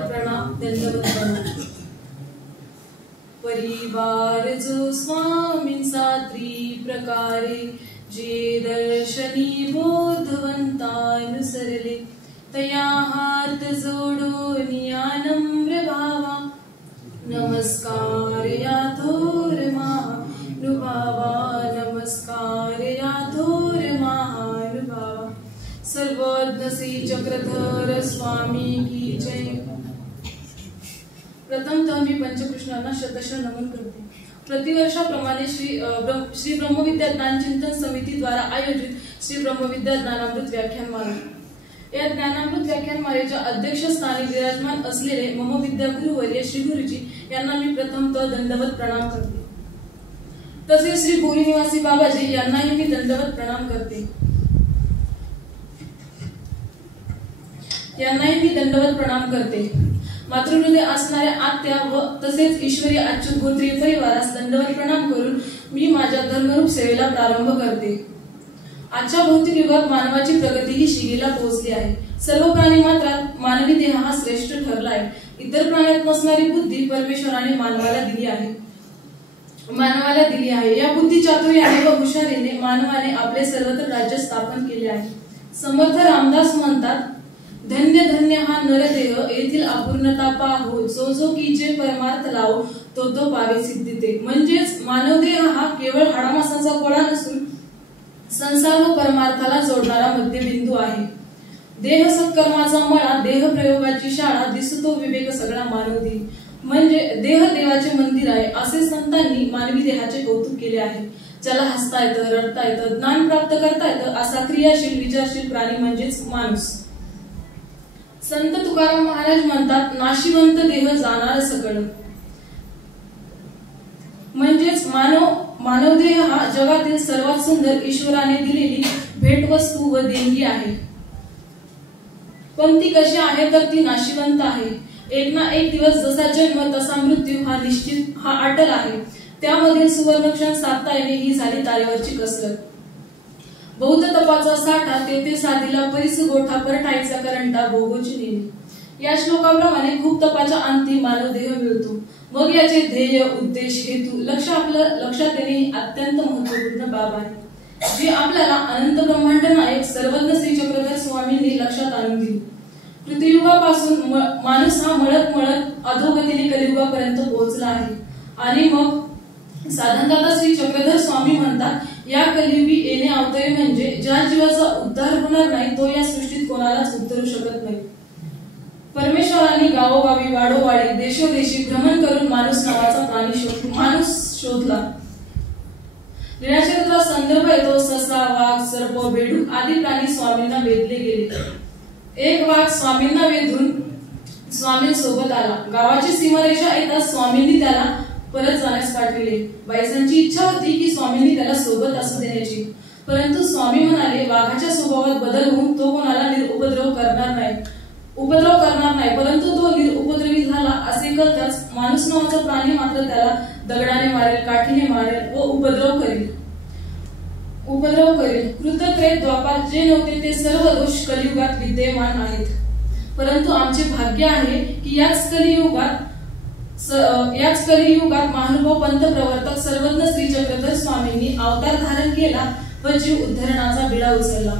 प्रणाम दंडवत प्रणाम। परिवार जो स्वामींचा त्रिप्रकारे जे दर्शनी बोधवंतानुसरले तया हात जोडून या नम्र भावा नमस्कार या थोर महानुभावा नमस्कार या थोर महानुभावा। सर्वज्ञ श्री चक्रधर स्वामी की जय। प्रथमतः मी पंचकृष्णांना शतशः नमन करते। प्रतिवर्षाप्रमाणे श्री ब्रह्मविद्या ज्ञान चिंतन समिती द्वारा आयोजित श्री ब्रह्मविद्या ज्ञानामृत व्याख्यानमाला या ज्ञानामृत व्याख्यानमालेच्या अध्यक्षस्थानी विराजमान असलेले मम विद्यागुरुवर्य श्री गुरुजी यांना मी प्रथमतः दंडवत प्रणाम करते। तसेच श्री बोरी निवासी बाबाजी यांनाही मी दंडवत प्रणाम करते। मातृहृदय असणाऱ्या आत्या व तसेच ईश्वरी अच्युत गोत्रीय परिवारास दंडवत प्रणाम करून मी माझ्या धर्मरूप सेवेला प्रारंभ करते। आजच्या भौतिक युगात मानवाची प्रगती ही शिगेला पोहोचली आहे। सर्व प्राणी मात्रात मानवी देह हा श्रेष्ठ ठरला आहे। इतर प्राण्यात नसणारी बुद्धी परमेश्वराने मानवाला दिली आहे। या बुद्धी चातुर्याने व हुशारीने मानवाने आपले सर्वत्र राज्य स्थापन केले आहे। समर्थ रामदास म्हणतात, धन्य धन्य हा नरदेह येथील अपूर्णता पाहो जो जो कीजे परमार्थ लावो तो तो पावे सिद्धिते। म्हणजेच मानवदेह हा केवळ हाडामासाचा गोळा नसून संसार व परमार्थाला जोडणारा मध्यबिंदू आहे। देह सत्कर्माचा मळा, देह प्रयोगाची शाळा, दिसतो विवेक सगळा मानवदेह म्हणजे देह देवाचे मंदिर आहे असे संतांनी मानवी देहाचे कौतुक केले आहे। ज्याला हसता येतं, रडता येतं, ज्ञान प्राप्त करता येतं असा क्रियाशील विचारशील प्राणी म्हणजेच माणूस। संत तुकाराम महाराज म्हणतात, नाशिवंत देह जाणार सकळ। म्हणजेच मानवदेह हा जगातील सर्वात सुंदर ईश्वराने दिलेली भेटवस्तू व देणगी आहे। पण ती कशी आहे तर ती नाशिवंत आहे। एक ना एक दिवस जसा जन्म तसा मृत्यू हा निश्चित हा अटल आहे। त्यामधील सुवर्णक्षण साधता येणे ही झाली तारेवरची कसरत। बौद्ध तपाचा साठा तेथे साधीला परिस गोठा परठाईचा करंटा भोगोची नेली। या श्लोकाप्रमाणे खूप तपाच्या अंती मानवदेह मिळतो। मग याचे ध्येय, उद्देश, हेतू लक्षात येणे ही अत्यंत महत्त्वपूर्ण बाब आहे, जी आपल्याला अनंत ब्रह्मांड नायक सर्वज्ञ श्री चक्रधर स्वामींनी लक्षात आणून दिली। कृतियुगापासून माणूस हा मळत अधोगतीने कलियुगापर्यंत पोहोचला आहे आणि मग साधनदाता श्री चक्रधर स्वामी म्हणतात, या कलियुगी येणे अवतरे म्हणजे ज्या जीवाचा उद्धार होणार नाही तो या सृष्टीत कोणालाच उद्धरू शकत नाही। परमेश्वरांनी गावोगावी, वाडोवाडी, देशोदेशी भ्रमण करून माणूस नावाचा माणूस शोधला। लीळाचरित्रात संदर्भ येतो, ससा, वाघ, सर्प, बेडूक आदी प्राणी स्वामींना वेधले गेले। एक वाघ स्वामींना वेधून स्वामींसोबत आला। गावाची सीमारेषा येताच स्वामींनी त्याला परत जाण्यास पाठविले। बाईसांची इच्छा होती की स्वामींनी त्याला सोबत असू देण्याची, परंतु स्वामी म्हणाले, वाघाच्या स्वभावात बदल होऊन तो कोणाला उपद्रव करणार नाही। परंतु तो निरुपद्रवी झाला असे कळताच माणूस नावाचा प्राणी मात्र त्याला दगडाने मारेल, काठीने मारेल व उपद्रव करेल। कृत, त्रेत, द्वापार जे नव्हते ते सर्व दोष कलियुगात विद्यमान आहेत। परंतु आमचे भाग्य आहे की याच कलियुगात महानुभाव पंथ प्रवर्तक सर्वज्ञ श्री चक्रधर स्वामींनी अवतार धारण केला व जीव उद्धरणाचा बिडा उचलला।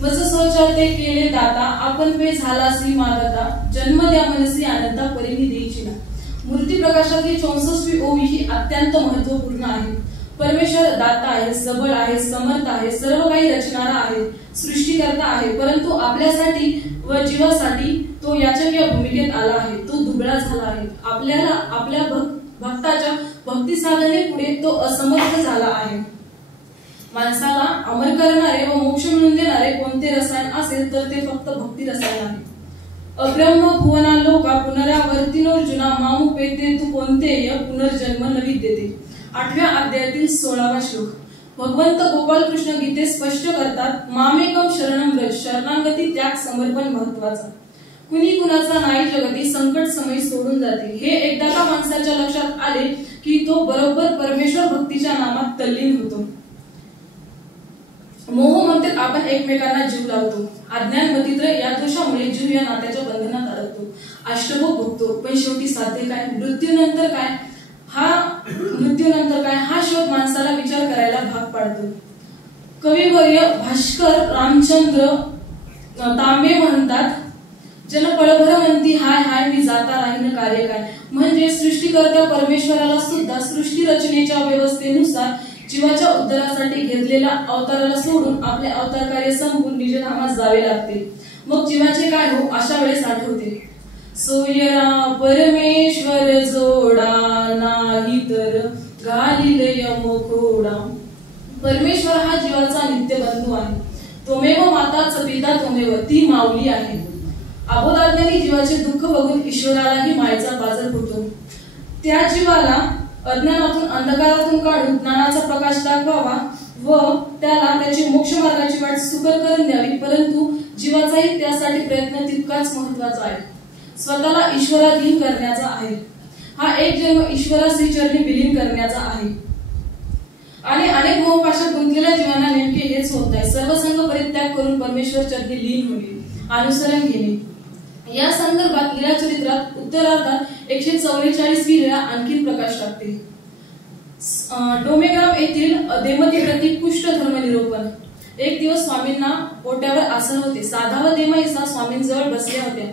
मज सोचा ते केले दाता आपण पे झाला श्री मागता जन्म द्या मनसी आनंदा परिणी देईचिना। मूर्ती प्रकाशातली 64वी ओवी ही अत्यंत महत्त्वपूर्ण आहे। परमेश्वर दाता आहे, सबळ आहे, समर्थ आहे, सर्व काही रचणारा आहे, सृष्टीकर्ता आहे, परंतु आपल्यासाठी व जीवासाठी तो याचक या भूमिकेत आला आहे। तो दुबळा झाला आहे। आपल्या भक्ताच्या भक्ती साधने पुढे तो असमर्थ झाला आहे। माणसाला अमर करणारे व मोक्ष मिळवून देणारे कोणते रसायन असेल तर ते फक्त भक्ती रसायन आहे। अब्रह्म भुवना लोका पुनरावर्तिनोर्जुना मामुपेते तू कोणतेय पुनर्जन्म न विद्यते। 8व्या अध्यायातील 16वा श्लोक। भगवंत गोपाल कृष्ण गीतेत स्पष्ट करतात, मामेकम शरणम व्रज, शरणागती त्याग समर्पण महत्वाचा। कुणी कुणाचा नाही जगती, संकट समय सोडून जाते। हे एकदा का माणसाच्या लक्षात आले की तो बरोबर परमेश्वर भक्तीच्या नामात तल्लीन होतो। मोहमत्तेत आपण एकमेकांना जीव लावतो। अज्ञान मतिद्र या दोषामुळे जीव या नात्याच्या बंधनात अडकतो। करतो, अष्टभोग भोगतो, पण शेवटी साध्य काय? मृत्यूनंतर काय हा शोध माणसाला विचार करायला भाग पाडतो. कविवर्य भास्कर रामचंद्र तांबे म्हणतात, जन पळभर म्हणती हाय हाय मी जाता राहीन कार्य काय. म्हणजे सृष्टीकर्त्या परमेश्वराला सुद्धा सृष्टी रचनेच्या व्यवस्थेनुसार जीवाच्या उद्धारासाठी घेतलेल्या अवताराला सोडून आपले अवतार कार्य संपून निजधामास जावे लागते. मग जीवाचे काय हो? अशा वेळेस आठवते, सोयरा परमेश्वर जोडा नाही तर घालील यमखोडा. परमेश्वर हा जीवाचा नित्य बंधू आहे. त्वमेव माताच पिता त्वमेव, ती माऊली आहे. अबोधाज्ञानी जीवाचे दुःख बघून ईश्वरालाही मायेचा बाजार होतो. त्या जीवाला अज्ञानातून अंधकारातून काढून ज्ञानाचा प्रकाश दाखवावा व त्याला त्याची मोक्ष मार्गाची वाट सुकर करून द्यावी. परंतु जीवाचाही त्यासाठी प्रयत्न तितकाच महत्वाचा आहे. स्वतःला ईश्वराधीन करण्याचा आहे. हा एक जन्म ईश्वरा श्रीचरणी विलीन करण्याचा आहे. आणि अनेक मोहपाशात गुंतलेल्या जीवांना नेमके हेच होत आहे. सर्व संघ परित्याग करून परमेश्वर चरणी लीन होणे, अनुसरण घेणे. या संदर्भात लीला चरित्रात उत्तरार्धात 144वी लीला आणखी प्रकाश टाकते. डोमेग्राम येथील देमती प्रति कुष्ठ धर्म निरूपण. एक दिवस स्वामींना ओट्यावर आसन होते. साधा व देमाईसा स्वामींजवळ बसल्या होत्या.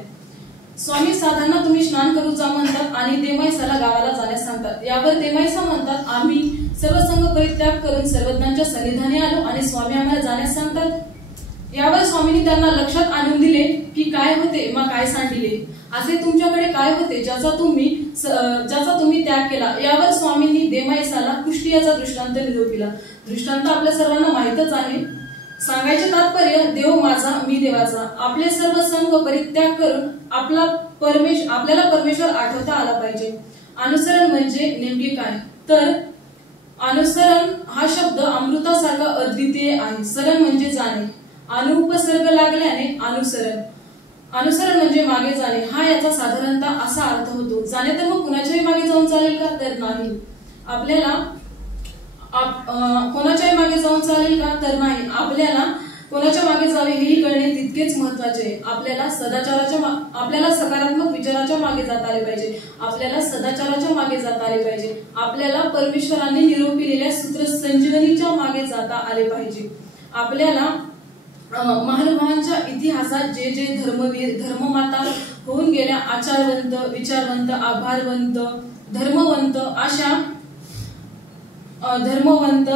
स्वामी साधांना तुम्ही स्नान करू जा म्हणतात आणि देमाईसाला गावाला जाण्यास सांगतात. यावर देमाईसा म्हणतात, आम्ही सर्व संघ परित्याग करून सर्वज्ञांच्या सन्निधानी आलो आणि स्वामी आम्हाला जाण्यास सांगतात. यावर स्वामींनी त्यांना लक्षात आणून दिले की काय होते मग काय सांडिले, असे तुमच्याकडे काय होते ज्याचा तुम्ही त्याग केला. यावर स्वामींनी देमाईसाला कुष्टियाचा दृष्टांत निरूपिला. दृष्टांत आपल्या सर्वांना माहितच आहे. सांगायचे तात्पर्य, देव माझा मी देवाचा. आपले सर्व संघ परित्याग करून आपल्याला परमेश्वर आठवता आला पाहिजे. अनुसरण म्हणजे नेमके काय? तर अनुसरण हा शब्द अमृतासारखा अद्वितीय आहे. सरण म्हणजे जाणे. अनुपसर्ग लागल्याने अनुसरण. अनुसरण म्हणजे मागे जाणे. हा याचा साधारणतः असा अर्थ होतो. जाणे तर मग कुणाच्याही मागे जाऊन चालेल का? तर नाही. आपल्याला कोणाच्याही मागे जाऊन चालेल का? तर नाही. आपल्याला कोणाच्या मागे जावे हेही कळणे तितकेच महत्वाचे आहे. आपल्याला सकारात्मक विचाराच्या मागे जाता आले पाहिजे. आपल्याला सदाचाराच्या मागे जाता आले पाहिजे. आपल्याला परमेश्वरांनी निरोपिलेल्या सूत्र संजीवनीच्या मागे जाता आले पाहिजे. आपल्याला महानुभावांच्या इतिहासात जे जे धर्मवीर धर्ममाता होऊन गेल्या, आचारवंत, विचारवंत, आभारवंत, धर्मवंत अशा धर्मवंत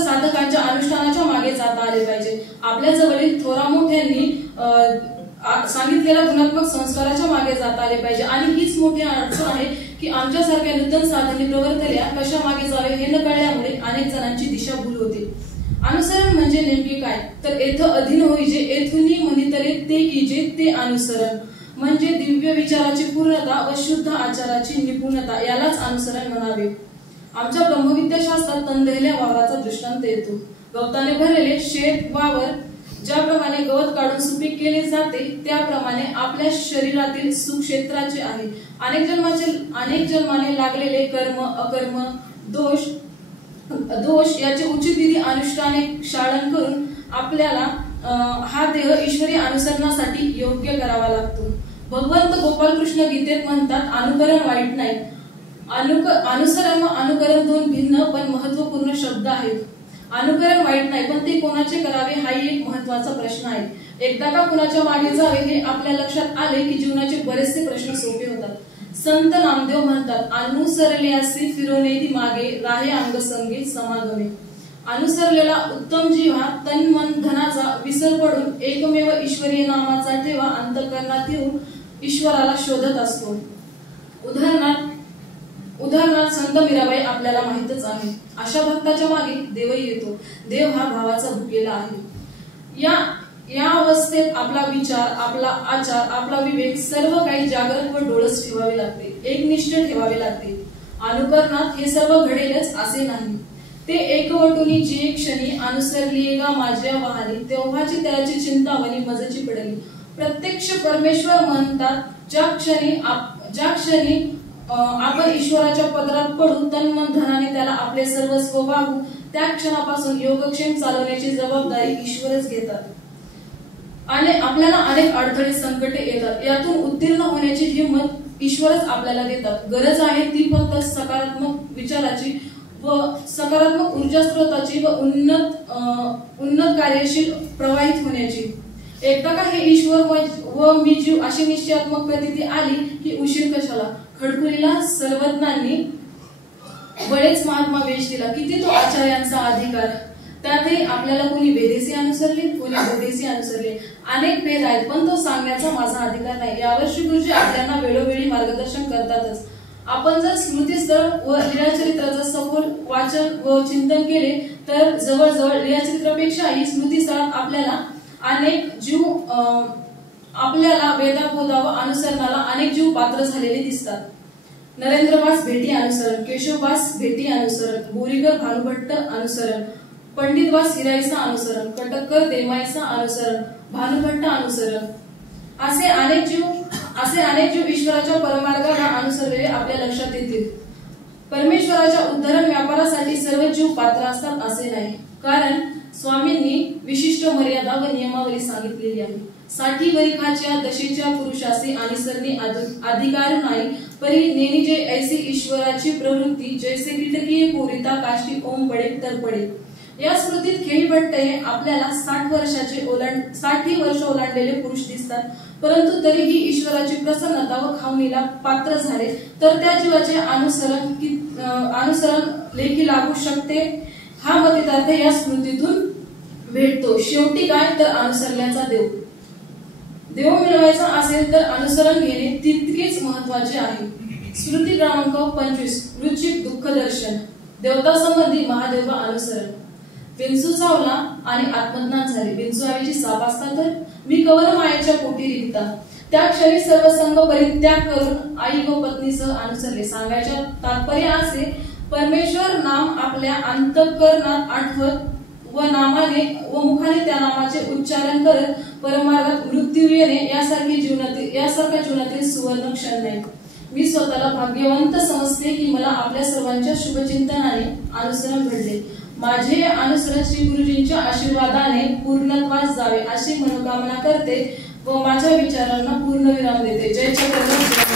साधकांच्या अनुष्ठानाच्या मागे जाता आले पाहिजे. आपल्या जवळील थोरा मोठ्यांनी सांगितलेल्या गुणात्मक संस्काराच्या मागे जाता आले पाहिजे. आणि हीच मोठी अडचण आहे की आमच्यासारख्या नूतन साधने प्रवर्तल्या कशा मागे जावे हे न कळल्यामुळे अनेक जणांची दिशाभूल होते. अनुसरण म्हणजे नेमके काय? तर येथ अधीन होईजे येथूनही म्हणितले ते कीजे ते अनुसरण. म्हणजे दिव्य विचाराची पूर्णता व शुद्ध आचाराची निपुणता यालाच अनुसरण म्हणावे. आमच्या ब्रह्मविद्याशास्त्रात तणलेल्या वावराचा दृष्टांत येतो. गवताने भरलेले शेत वावर ज्याप्रमाणे गवत काढून सुपीक केले जाते त्याप्रमाणे आपल्या शरीरातील सुक्षेत्राचे आहे. अनेक जन्माने लागलेले कर्म, अकर्म, दोष याचे उचित विधी अनुष्ठाने क्षालन करून आपल्याला हा देह ईश्वरी अनुसरणासाठी योग्य करावा लागतो. भगवंत गोपालकृष्ण गीतेत म्हणतात, अनुकरण वाईट नाही. अनुसरण व अनुकरण दोन भिन्न पण महत्वपूर्ण शब्द आहेत. अनुकरण वाईट नाही, पण ते कोणाचे करावे हाही एक महत्वाचा प्रश्न आहे. एकदा का कुणाच्या मागे जावे हे आपल्या लक्षात आले की जीवनाचे बरेचसे प्रश्न सोपे होतात. संत नामदेव म्हणतात, अनुसरल्यासी फिरोनेदी मागे राहे अंग संगे समागमे. अनुसरलेला उत्तम जीव हा तन मन धनाचा विसर पडून एकमेव ईश्वरीय नामाचा ठेवा अंतःकरणात ठेवून ईश्वराला शोधत असतो. उदाहरणार्थ संत मीराबाई आपल्याला माहितच आहे. अशा भक्ताच्या मागे देवही येतो. देव हा भावाचा भुकेला आहे. या अवस्थेत आपला विचार, आपला आचार, आपला विवेक सर्व काही जागृत व डोळस ठेवावे लागते, एकनिष्ठ ठेवावे लागते. अनुकरणात हे सर्व घडेलच असे नाही. ते एकवटुनी जे क्षणी अनुसरली गा माझ्या वाहनी तेव्हाची त्याची चिंतावनी मजची पडली. प्रत्यक्ष परमेश्वर म्हणतात, ज्या क्षणी आपण ईश्वराच्या पदरात पडू तन मन धनाने त्याला आपले सर्वस्व वाहू त्या क्षणापासून योगक्षेम चालवण्याची जबाबदारी ईश्वरच घेतात. आणि आपल्याला अनेक अडथळे संकटे येतात, यातून उत्तीर्ण होण्याची हिंमत ईश्वरच आपल्याला देतात. गरज आहे ती फक्त सकारात्मक विचाराची व सकारात्मक ऊर्जा स्रोताची व उन्नत कार्यशील प्रवाहित होण्याची. एकदा का हे ईश्वर व मी जीव अशी निश्चयात्मक प्रतीती आली की उशीर कशाला. खडकुलीला सर्वज्ञांनी बरेच महात्मा वेश दिला, किती तो आचार्यांचा अधिकार. त्यातही आपल्याला कोणी वेदेसी अनुसरले, कोणी उपदेसी अनुसरले. अनेक भेद आहेत, पण तो सांगण्याचा माझा अधिकार नाही. यावर श्री गुरुजी आपल्याला वेळोवेळी मार्गदर्शन करतातच. आपण जर स्मृतीस्थळ व लीळाचरित्राचं सखोल वाचन व चिंतन केले तर जवळजवळ लीळाचरित्रापेक्षाही स्मृतीस्थळात आपल्याला वेदाबोधा व अनुसरणाला अनेक जीव पात्र झालेले दिसतात. नरेंद्रबास भेटी अनुसरण, केशवबास भेटी अनुसरण, बोरीकर भानुभट्ट अनुसरण, पंडितबास हिराईचा अनुसरण, कटक्कर देमाईचा अनुसरण, भानुभट्ट अनुसरण असे अनेक जीव ईश्वराच्या परमार्गाला अनुसरलेले आपल्या लक्षात येतील. परमेश्वराच्या उद्धरण व्यापारासाठी सर्व जीव पात्र असतात असे नाही, कारण स्वामींनी विशिष्ट मर्यादा व नियमावली सांगितलेली आहे. 60 वरिखाच्या दशेच्या पुरुषाचे अनुसरणे अधिकार नाही, परी नेनी जे ऐसी ईश्वराची प्रवृत्ती जैसे कीटकीय कोरिता काष्टी ओम पडे तर पडे. या स्मृतीत खेळीभट्ट हे आपल्याला 60 वर्ष ओलांडलेले पुरुष दिसतात, परंतु तरीही ईश्वराची प्रसन्नता व खावणीला पात्र झाले तर त्या जीवाचे अनुसरण लेखी लागू शकते. हा मतितार्थ या स्मृतीतून भेटतो. शेवटी काय तर अनुसरल्याचा देव मिळवायचा असेल तर अनुसरण घेणे तितकेच महत्वाचे आहे. स्मृती क्रमांक 25 वृश्चिक दुःख दर्शन. देवता संबंधी महादेव अनुसरण. विंचू चावला आणि आत्मज्ञान झाले. विंचू आईची साप असता तर मी कवर मायेच्या पोटी रिक्ता. त्या क्षणी सर्व संग परित्याग करून आई व पत्नीसह अनुसरले. सांगायचे तात्पर्य असे, परमेश्वर नाम आपल्या अंतःकरणात आठवत व मुखाने त्या नामाचे उच्चारण करत परमार्गात मृत्यू येणे यासारख्या जीवनातील सुवर्ण क्षण नाही. मी स्वतःला भाग्यवंत समजते की मला आपल्या सर्वांच्या शुभचिंतनाने अनुसरण घडले. माझे अनुसरण श्री गुरुजींच्या आशीर्वादाने पूर्णत्वास जावे अशी मनोकामना करते व माझ्या विचारांना पूर्ण विराम देते. जय चक्रधर.